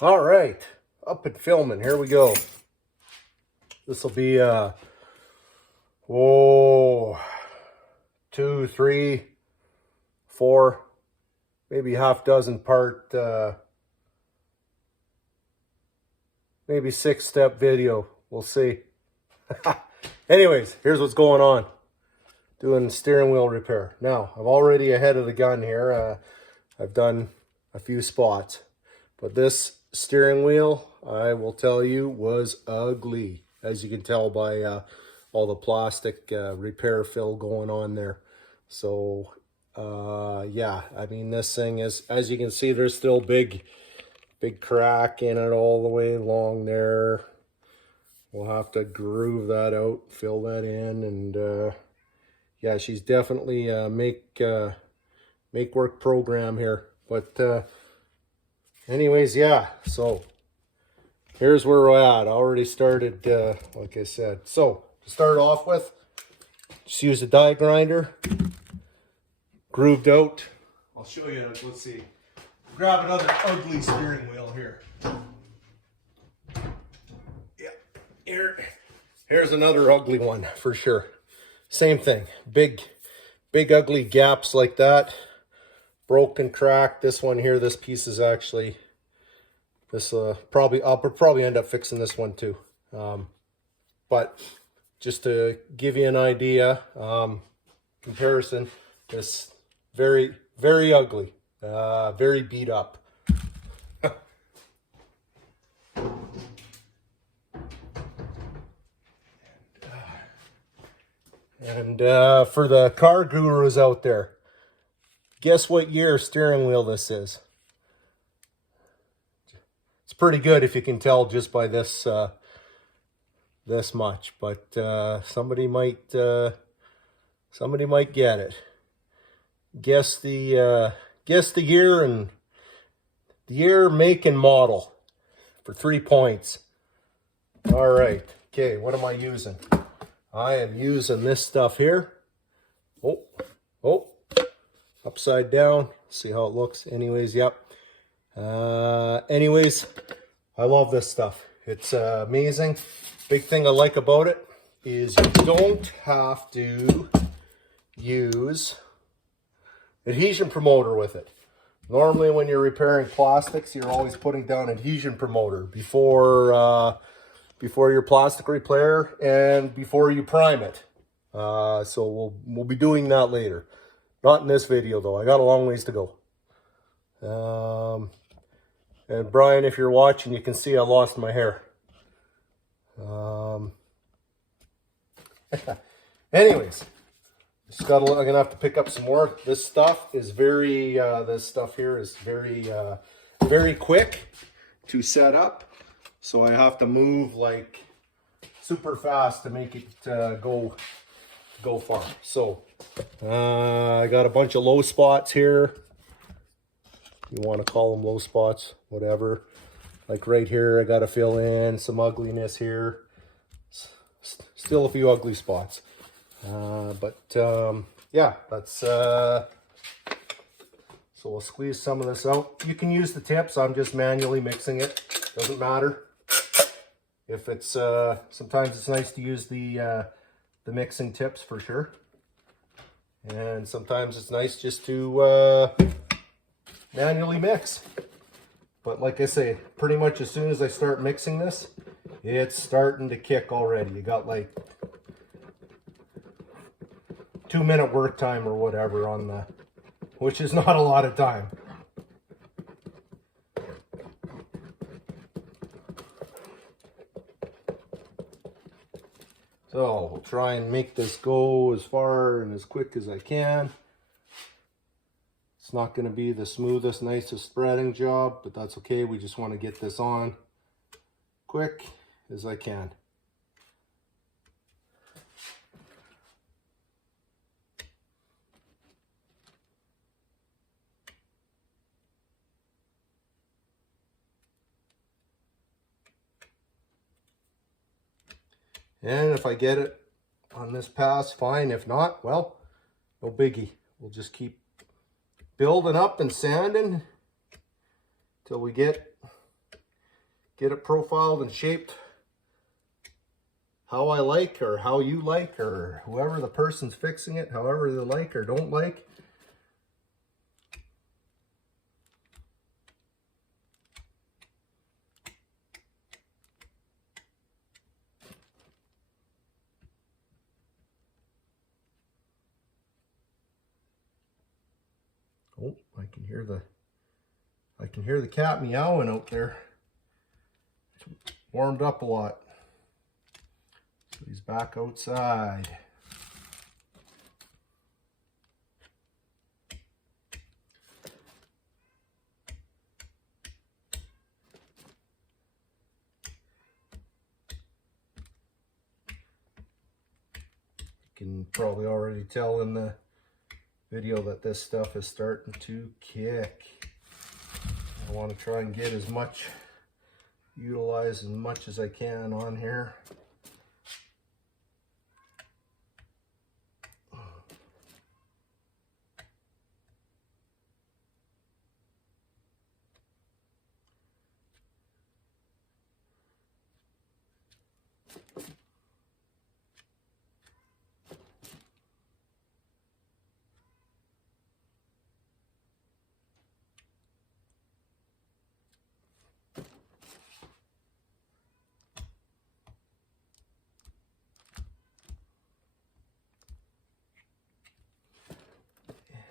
All right, up and filming. Here we go. This will be two, three, four, maybe half dozen part, maybe 6-step video. We'll see. Anyways, here's what's going on. Doing steering wheel repair. Now, I'm already ahead of the gun here. I've done a few spots, but this steering wheel, I will tell you, was ugly, as you can tell by all the plastic repair fill going on there. So yeah, I mean, this thing is, as you can see, there's still big crack in it all the way along there. We'll have to groove that out, fill that in, and yeah, she's definitely make work program here. But anyways, yeah, so here's where we're at. I already started, like I said. So to start off with, just use a die grinder, grooved out. I'll show you. Let's see. Grab another ugly steering wheel here. Yeah, here's another ugly one for sure. Same thing. Big ugly gaps like that. Broken, cracked. This one here, this piece is actually, this I'll probably end up fixing this one too. But just to give you an idea, comparison, this very ugly, very beat up. And for the car gurus out there, guess what year steering wheel this is? It's pretty good if you can tell just by this this much, but somebody might get it. Guess the year and the year, make, and model for 3 points. All right. Okay, what am I using? I am using this stuff here. Oh, upside down. See how it looks. Anyways, yep. Anyways, I love this stuff. It's amazing. Big thing I like about it is you don't have to use adhesion promoter with it. Normally when you're repairing plastics, you're always putting down adhesion promoter before your plastic repair and before you prime it. So we'll be doing that later. Not in this video though. I got a long ways to go. And Brian, if you're watching, you can see I lost my hair. Anyways, I'm gonna have to pick up some more. This stuff is this stuff here is very quick to set up. So I have to move like super fast to make it go far. So I got a bunch of low spots here. You want to call them low spots, whatever. Like right here, I got to fill in some ugliness here. Still a few ugly spots. Yeah, that's so we'll squeeze some of this out. You can use the tips. I'm just manually mixing it. Doesn't matter. If it's sometimes it's nice to use the mixing tips for sure, and sometimes it's nice just to manually mix. But like I say, pretty much as soon as I start mixing this, it's starting to kick already. You got like 2-minute work time or whatever on which is not a lot of time. So we'll try and make this go as far and as quick as I can. It's not going to be the smoothest, nicest spreading job, but that's okay. We just want to get this on quick as I can. And if I get it on this pass, fine. If not, well, no biggie. We'll just keep building up and sanding till we get get it profiled and shaped how I like, or how you like, or whoever the person's fixing it, however they like or don't like. Oh, I can hear the cat meowing out there. It's warmed up a lot. So he's back outside. You can probably already tell in the video that this stuff is starting to kick. I want to try and get as much, utilize as much as I can on here.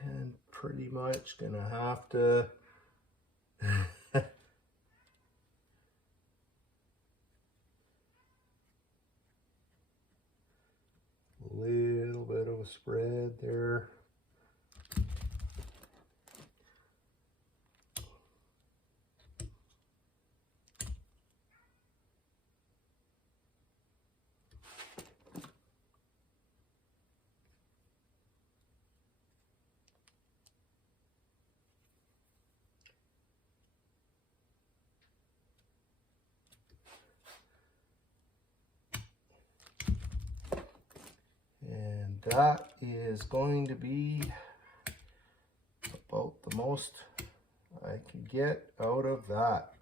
And pretty much gonna have to little bit of a spread there. And that is going to be about the most I can get out of that.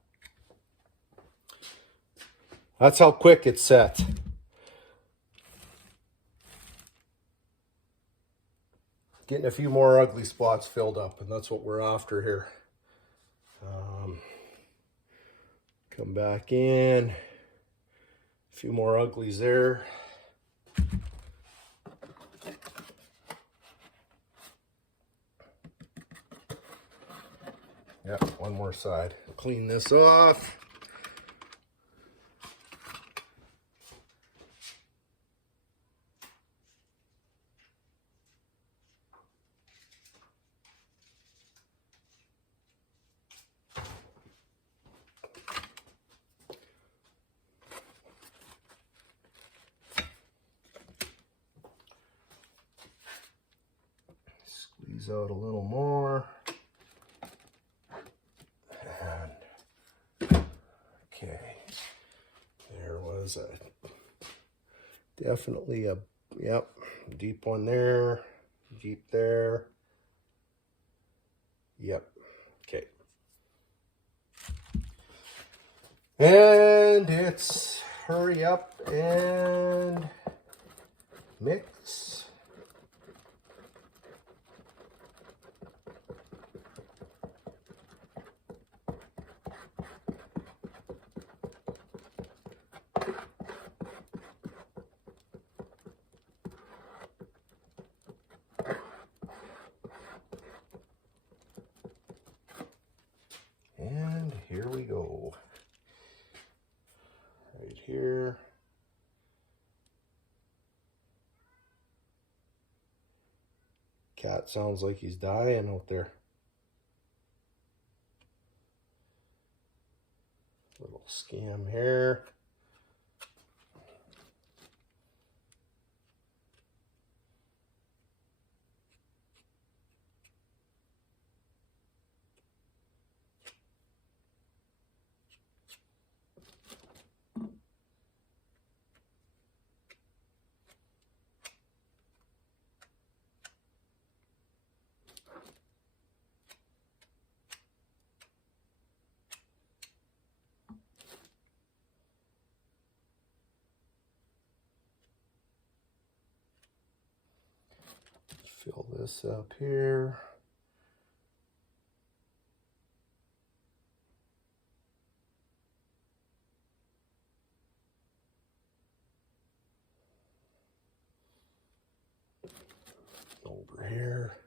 That's how quick it's set. Getting a few more ugly spots filled up, and that's what we're after here. Come back in. A few more uglies there. Yep, one more side. Clean this off. Squeeze out a little more. And okay, there was definitely a, yep, deep one there, deep there. Yep, okay. And it's hurry up and mix. And here we go. Right here. Cat sounds like he's dying out there. Little scam here. this up here. Over here.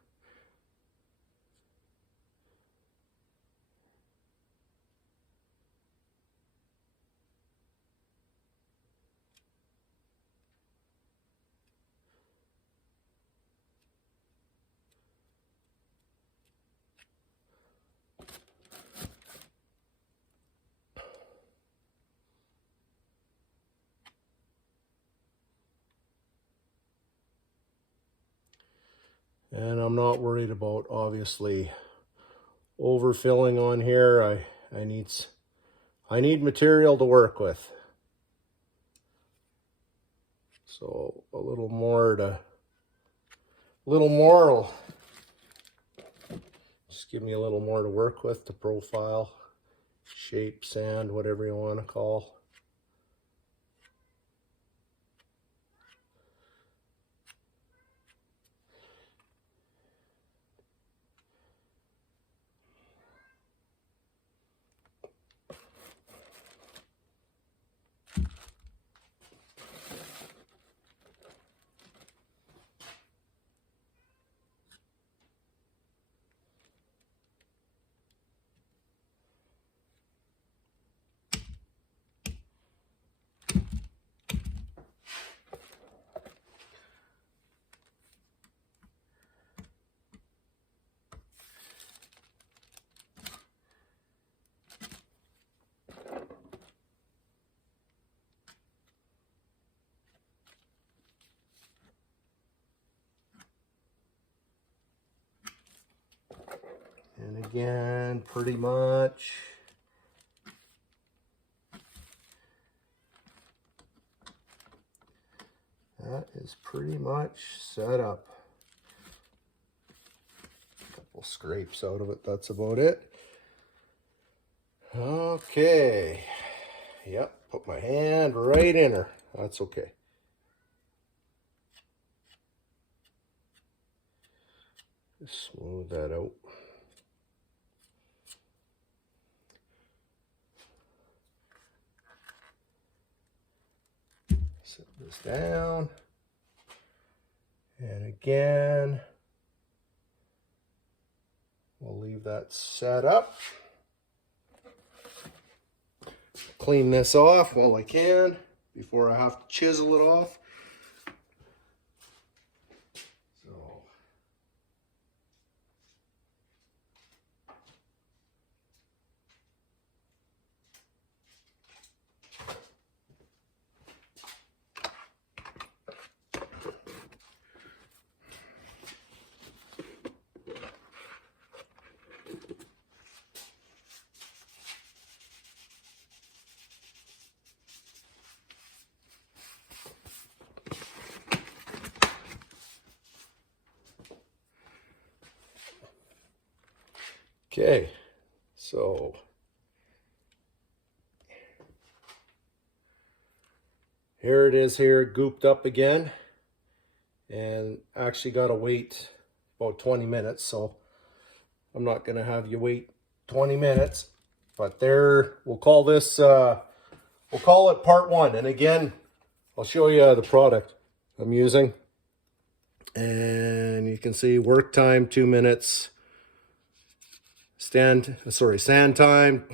And I'm not worried about, obviously, overfilling on here. I need material to work with. So a little more will just give me a little more to work with to profile, shape, sand, whatever you want to call. And again, pretty much that is pretty much set up. A couple scrapes out of it, that's about it. Okay. Yep, put my hand right in her. That's okay. Just smooth that out. Set this down. And again, we'll leave that set up. Clean this off while I can before I have to chisel it off. Okay, so here it is here, gooped up again, and actually got to wait about 20 minutes, so I'm not going to have you wait 20 minutes, but there, we'll call this, we'll call it part one, and again, I'll show you the product I'm using, and you can see work time 2 minutes, sand time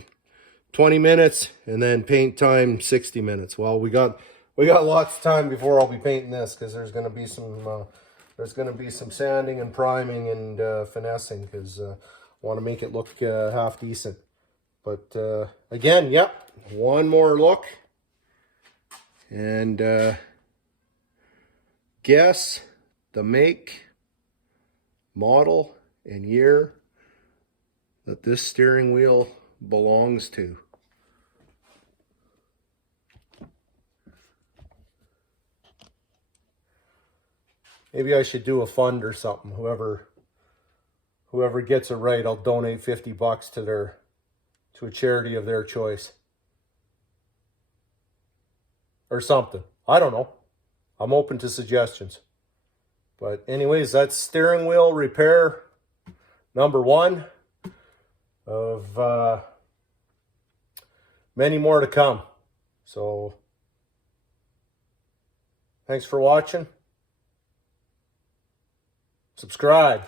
20 minutes, and then paint time 60 minutes. Well, we got lots of time before I'll be painting this, because there's going to be some sanding and priming and finessing, because I want to make it look half decent. But again, yep, one more look, and guess the make, model, and year that this steering wheel belongs to. Maybe I should do a fund or something. Whoever gets it right, I'll donate 50 bucks to a charity of their choice. Or something. I don't know. I'm open to suggestions. But anyways, that's steering wheel repair number 1 of many more to come. So thanks for watching. Subscribe.